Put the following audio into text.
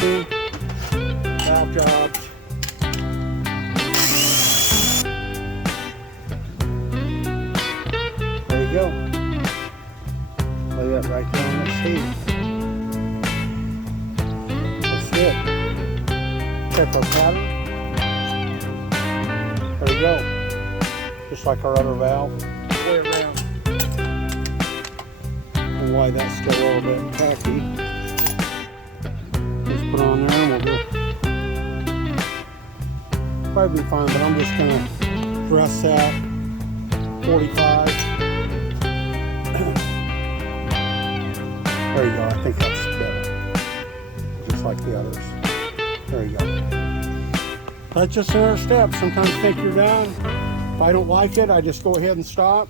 checking, valve jobs. There you go. Lay that right there on the seat. That's it. Check our pattern. There you go. Just like our other valve. Way around. And why that's still a little bit tacky. Just put on there and we'll go. Probably be fine, but I'm just gonna press that 45. There you go. I think that's better. Just like the others. There you go. That's just another step. Sometimes you think you're done. If I don't like it, I just go ahead and stop.